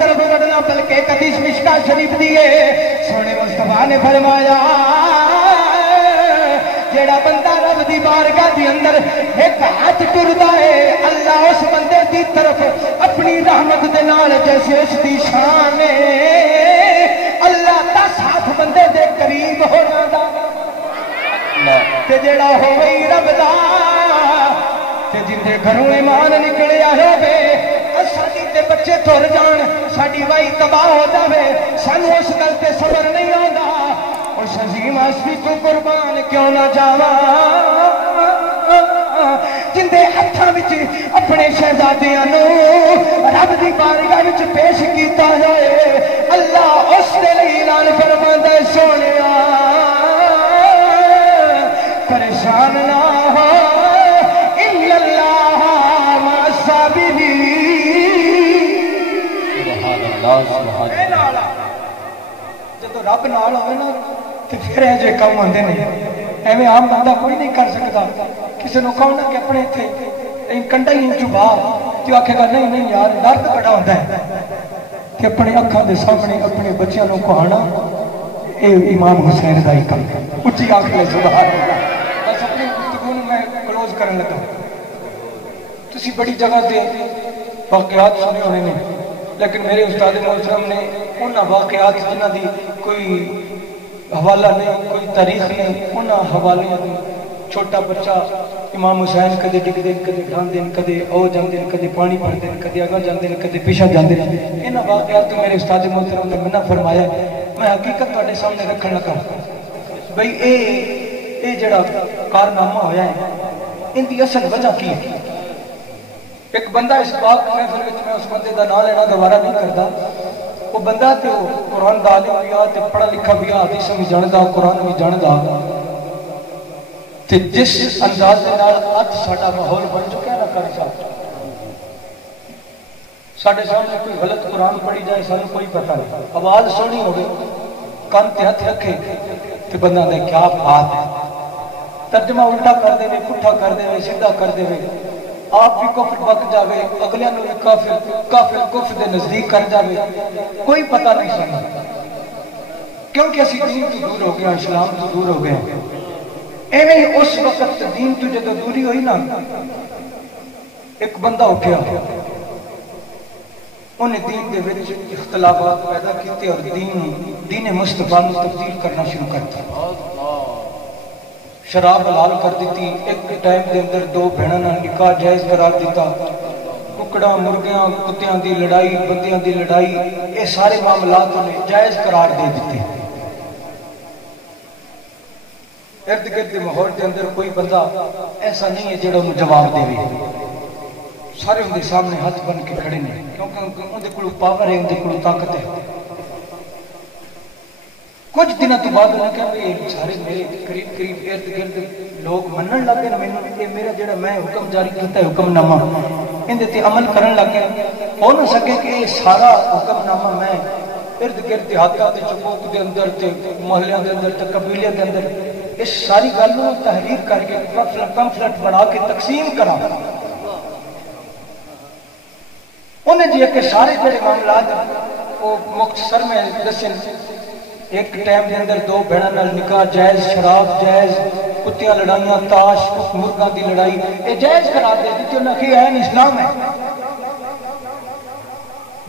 طرف بڑھنا بلکہ ایک حدیث مشکا شریف دیے سونے مصطفیٰ نے فرمایا جیڑا بندہ رب دی بارگاہ دی اندر ایک ہاتھ ٹردا ہے اللہ اس بندے دی طرف اپنی رحمت دے نال جیسے اس دی شان ہے اللہ 10 ہاتھ بندے دے قریب ہو جاندا تے جیڑا ہوئی رب دا تے جندے گھروں ایمان نکلیا ہوے ساڈی تے بچے تر جان ساڈی وائی تباہ ہو جاوے سانو اس گل تے صبر نہیں آندا اس عظیم ہستی تو قربان کیوں نہ جاواں جندے ہتھاں وچ اپنے شہزادیاں نو رب دی بارگاہ وچ پیش کیتا جائے اللہ اس دے لئی اعلان فرماندا ہے سونیا پریشان نہ ہو الا اللہ مع الصابرین جدو رب نال ہوئے نا تو پھر یہ کام آتے ہیں ایویں عام بندہ کوئی نہیں کر سکتا کسی نے کہنا کہ اپنے اتنے کنڈا ہی چبا تو آخے گا نہیں نہیں یار درد بڑا ہوتا ہے کہ اپنے اکھاں دے سامنے اپنے بچیاں نو کہانا اے امام حسین دا ہی کم اچھی آنکھ لے سبحان اللہ بس اپنی گفتگو میں کلوز کرنے لگا تسی بڑی جگہ تے واقعات سنے ہونے نے لیکن میرے استاد محترم نے ان واقعات جنہ دی کوئی حوالہ نہیں کوئی تاریخ نہیں ان حوالے چھوٹا بچہ امام حسین کدے ڈگ دین کدے ڈھان دین کدے او جان دین کدے پانی بھر دین کدے اگا جان دین کدے پیچھے جان دین ان واقعات تو میرے استاد محترم نے منع فرمایا میں حقیقت تواڈے سامنے رکھن لگا بھئی اے جڑا کارنامہ ہویا ہے ان دی اصل وجہ کی ہے ایک بندہ اس پاک محفل وچ میں اس بندے دا نام لینا دوبارہ نہیں کرتا وہ بندہ تے قرآن دا عالم بھی آ تے پڑھا لکھا بھی آ حدیث بھی جاندا قرآن بھی جاندا تے جس انداز دے نال اج ساڈا ماحول بن چکا ہے نا قاری صاحب ساڈے سامنے کوئی غلط قرآن پڑھی جائے سانوں کوئی پتہ نہیں آواز سونی ہوے کان تے ہتھ رکھے تے بندہ دے کیا بات ہے ترجمہ الٹا کر دے پٹھا کر دے سیدھا کر دے آپ بھی کفر بک جاوے اگلے نو بھی کافر کفر دے نزدیک کر جاوے کوئی پتہ نہیں سنا کیونکہ اسی دین تو دور ہو گیا اسلام تو دور ہو گیا ایویں اس وقت دین تو جدو دوری ہوئی نا ایک بندہ اٹھیا انہیں دین دے وچ اختلافات پیدا کیتے اور دین مصطفیٰ نو تبدیل کرنا شروع کرتا شراب حلال کر دیتی ایک ٹائم دے اندر 2 بہناں نال نکاح جائز قرار دیتا ککڑاں مرغیاں کتیاں دی لڑائی بندیاں دی لڑائی یہ سارے معاملات نے جائز قرار دے دیتے ارد گرد ماحول کے اندر کوئی بندہ ایسا نہیں ہے جڑا انہوں جواب دے سارے ان کے سامنے ہاتھ بن کے کھڑے ہیں کیونکہ ان کے پاور ہے ان کے طاقت ہے کچھ دنوں تو بعد انہوں نے کہا کہ سارے میرے قریب ارد گرد لوگ منن لگ گئے میں میرا جڑا میں حکم جاری کرتا ہے حکم نامہ ان تے عمل کرن لگ گئے ہو نہ سکے کہ یہ سارا حکم نامہ میں ارد گرد دیہاتاں تے چوک دے اندر تے محلیاں دے اندر تے قبیلے دے اندر اس ساری گل نوں تحریر کر کے پمفلٹ بنا کے تقسیم کراں انہیں جی کہ سارے جڑے معاملات وہ مختصر میں دسن ایک ٹائم دے اندر 2 بہناں نال نکاح جائز شراب جائز کتیاں لڑائیاں تاش مرغاں دی لڑائی یہ جائز قرار دے دیتی انہاں کہ عین اسلام ہے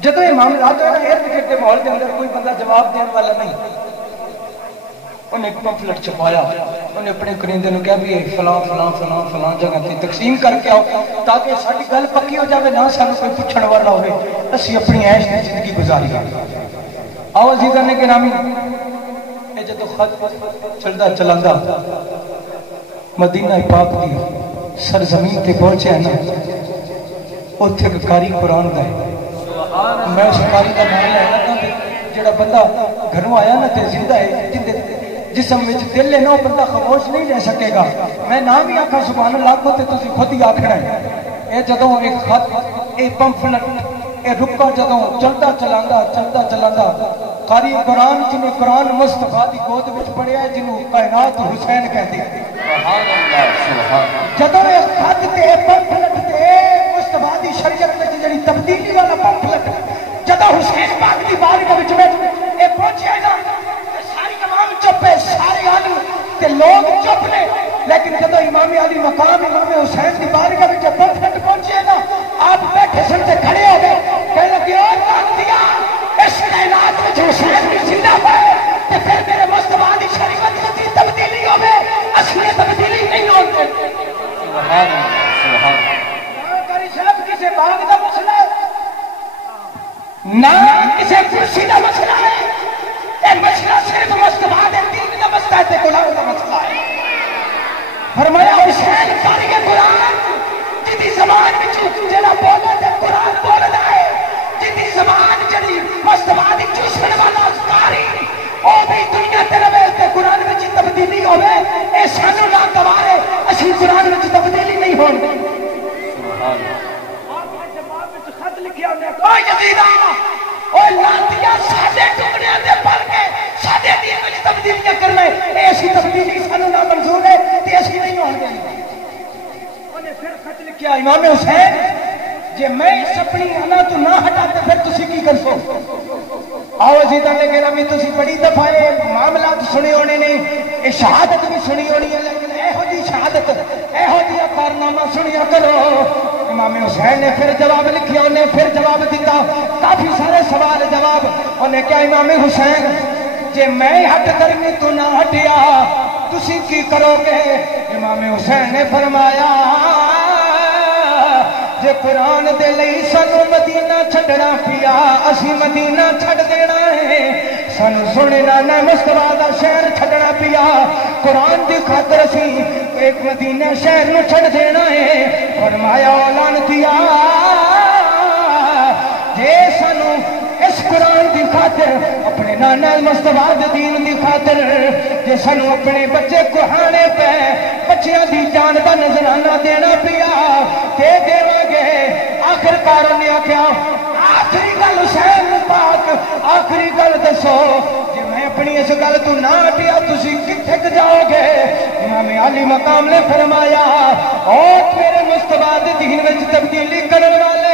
جدو یہ معاملات ہوئے نا ارد گرد ماحول کے اندر کوئی بندہ جواب دینے والا نہیں انہیں ایک پمفلٹ چھپایا انہیں اپنے کریندے نے کہا بھی فلاں فلاں فلاں فلاں جگہ تے تقسیم کر کے آؤ تاکہ ساری گل پکی ہو جائے نہ سانوں کوئی پوچھنے والا ہوئے اسی اپنی عیش کی زندگی گزاری آؤ عزیزاں نے گرامی یہ جدو خط چلدا چلاندا مدینہ پاک دی سرزمین تے پہنچے ہیں نا اوتھے ایک قاری قرآن دا ہے میں اس قاری دا نام لینا کہ جڑا بندہ گھروں آیا نا تے زندہ ہے جسم وچ دل ہے نا وہ بندہ خاموش نہیں رہ سکے گا میں نام ہی آکھا سبحان اللہ کو تے تسی خود ہی آکھنا ہے اے جدوں ایک خط اے پمفلٹ اے رکا جدوں چلدا چلاندا قاری قرآن جنہیں قرآن مصطفیٰ دی گود وچ پڑھیا ہے جنہوں کائنات حسین کہتے ہیں سبحان اللہ سبحان جدوں یہ خط تے پمفلٹ تے مصطفیٰ دی شریعت وچ جڑی تبدیلی والا پمفلٹ جدوں حسین پاک دی بارگاہ وچ اے پہنچیا نا ساری عوام چپ ہے، سارے عالم تے لوگ چپ نے، لیکن جدوں امام علی مقام امام حسین دی بارگاہ وچ پمفلٹ پہنچیا نا آپ بیٹھے سن تے کھڑے ہو گئے، کہنے لگے او پاک دیا اس کائنات وچ حسین بھی زندہ ہے تے پھر میرے مصطفیٰ دی شریعت وچ تبدیلی ہوے، اصلی تبدیلی نہیں ہوندی۔ سبحان اللہ سبحان اللہ۔ قاری صاحب کسے باغ دا مسئلہ ہے نہ کسے کرسی دا مسئلہ ہے، اے مسئلہ صرف مصطفیٰ دے دین دا مسئلہ ہے تے قرآن دا مسئلہ ہے۔ فرمایا حسین قاری قرآن جدی زبان وچ جڑا بولے تے قرآن بولدا ہے، جدی زبان جڑی مصطفیٰ دی چوسن والا قاری او بھی دنیا تے رہے تے قرآن وچ تبدیلی ہوے، اے سانو ناگوار ہے، اسی قرآن وچ تبدیلی نہیں ہون گی۔ سبحان اللہ۔ آپ نے جواب وچ خط لکھیا ہوندے او یزیدا او لاتیا ساڈے ٹکڑیاں تے پڑھ کے ساڈے دین وچ تبدیلیاں کرنا اے ایسی تبدیلی سانو نا منظور ہے تے اسی نہیں ہون گے۔ انہیں پھر خط لکھیا امام حسین جے میں اس اپنی انا تو نہ ہٹا تے پھر تسی کی کر سو؟ آؤ عزیزہ نے کہنا بھی تسی بڑی دفعہ معاملات سنے ہونے نے، اے شہادت بھی سنی ہونی ہے، لیکن اے ہو جی شہادت اے ہو جی کارنامہ سنیا کرو۔ امام حسین نے پھر جواب لکھیا، انہیں پھر جواب دیتا، کافی سارے سوال جواب۔ انہیں کیا امام حسین جے میں ہٹ کرنی تو نہ ہٹیا تسی کی کرو گے؟ امام حسین نے فرمایا جے قرآن دے لئی سانو مدینہ چھڑنا پیا اسی مدینہ چھڑ دینا ہے، سانو سننا نہ مصطفیٰ دا شہر چھڑنا پیا قرآن دی خاطر اسی ایک مدینہ شہر نو چھڑ دینا ہے۔ فرمایا اعلان کیا جے سانو اس قرآن دی خاطر اپنے نانا مصطفیٰ دین دی خاطر جے سانو اپنے بچے کہانے پہ بچیاں دی جان دا نظرانہ دینا پیا دے دیواں گے۔ آخر کاروں نے آکھیا آخری گل حسین پاک آخری گل دسو جے میں اپنی اس گل تو نہ ہٹیا تسی کتھے جاؤ گے؟ امام علی مقام نے فرمایا او میرے مصطفیٰ دین وچ تبدیلی کرن والے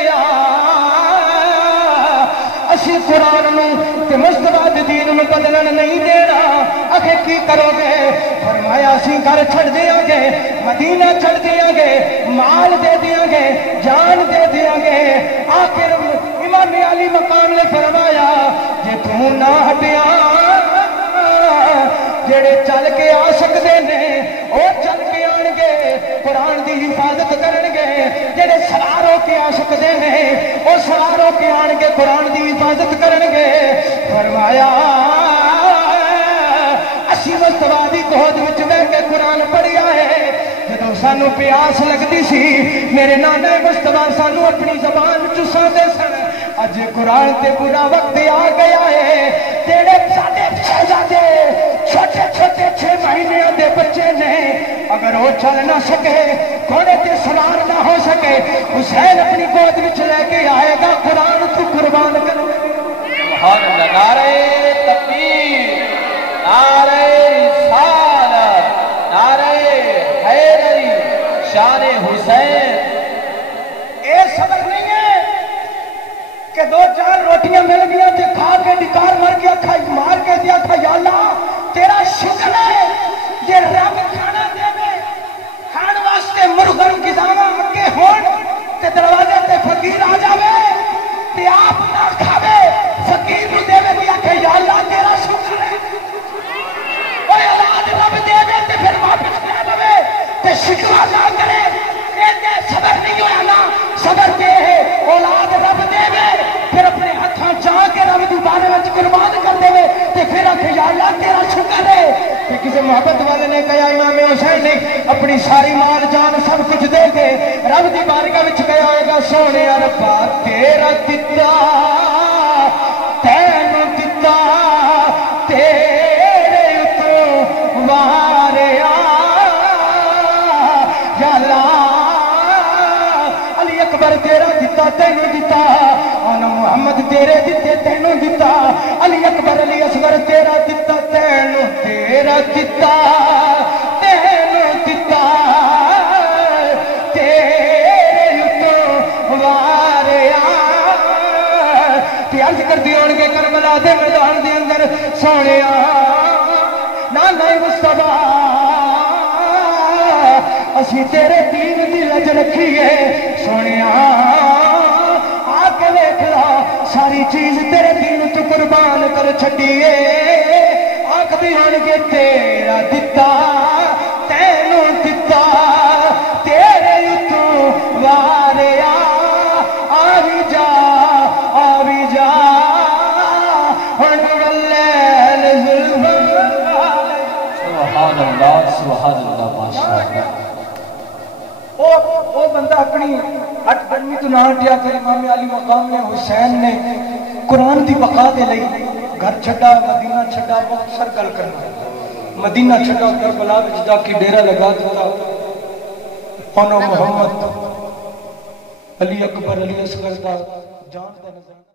اسی قرآن نو تے مصطفیٰ دین نو بدلن نہیں دینا، آخر کی کرو گے؟ فرمایا اسی گھر چھڑ دیاں گے، مدینہ چھڑ دیاں گے، مال دے دیاں گے، جان دے دیاں گے۔ آخر امام علی مقام نے فرمایا جے تو نہ ہٹیا جڑے چل کے آ سکتے نے وہ چل کے آن گے قرآن دی حفاظت کرن گے، جڑے سوار ہو کے آ سکتے نے وہ سوار ہو کے آن گے قرآن دی حفاظت کرن گے۔ فرمایا اسی مصطفیٰ دی گود وچ بیٹھ کے قرآن پڑھیا ہے، جدوں سانو پیاس لگدی سی میرے نانا مصطفیٰ سانو اپنی زبان چساندے سن، اج قرآن تے برا وقت آ گیا ہے، تیرے ساڈے شہزادے چھوٹے چھوٹے 6 مہینے دے بچے نے، اگر وہ چل نہ سکے گھوڑے تے سوار نہ ہو سکے حسین اپنی گود وچ لے کے آئے گا قرآن تو قربان کر۔ سبحان اللہ، نعرہ تکبیر، نعرہ رسالت، نعرہ حیدری، شان حسین۔ اے صبر نہیں ہے کہ 2-4 روٹیاں مل گیا تے کھا کے ڈکار مر گیا کھائی مار کے دیا تھا، یا اللہ تیرا شکر ہے یہ رب کھانا دے دے کھان واسطے مرغن غذاواں اگے ہون تے دروازے تے فقیر آ جاوے تے آپ نہ کھاوے فقیر نو دے دے کہ یا اللہ تیرا شکر ہے، اوے اولاد رب دے دے تے پھر واپس لے لوے تے شکوا نہ کرے، تے صبر نہیں ہویا نا، صبر تے ہے اولاد رب دے دے پھر اپنے ہتھاں چاہ کے رب دی بارے وچ قربان کر دے تے پھر آکھے یا اللہ تیرا شکر ہے۔ کہ کسی محبت والے نے کہا امام حسین نے اپنی ساری مال جان سب کچھ دے کے رب دی بارگاہ وچ گیا ہوئے گا، سونے ربا تیرا دتا تینوں دتا تیرے اتوں واریا یا اللہ، علی اکبر تیرا دتا تینوں دتا، آنا محمد تیرے دتے تینوں دتا، علی اکبر علی اصغر تیرا دتا تینوں تیرا دتا تینوں دتا کربلا دے میدان دے اندر سونیا نانا مصطفیٰ اسی تیرے دین دی لج رکھیے سونیا آ کے ویکھ لا ساری چیز تیرے دین تو قربان کر چھڈیے آکھدی ہن کے تیرا دتا تینوں دتا تیرے تو واریا آوی جا ہن واللیل سبحان اللہ ماشاءاللہ وہ بندہ اپنی ہٹ گرمی تو نہ ہٹیا پھر امام علی مقام حسین نے قرآن دی بقا دے لئی گھر چھڈا مدینہ چھڈا مختصر گل کرنا مدینہ چھڈا کربلا وچ جا کے ڈیرا لگا دیتا انہوں محمد علی اکبر علی اصغر دا جان دا نظر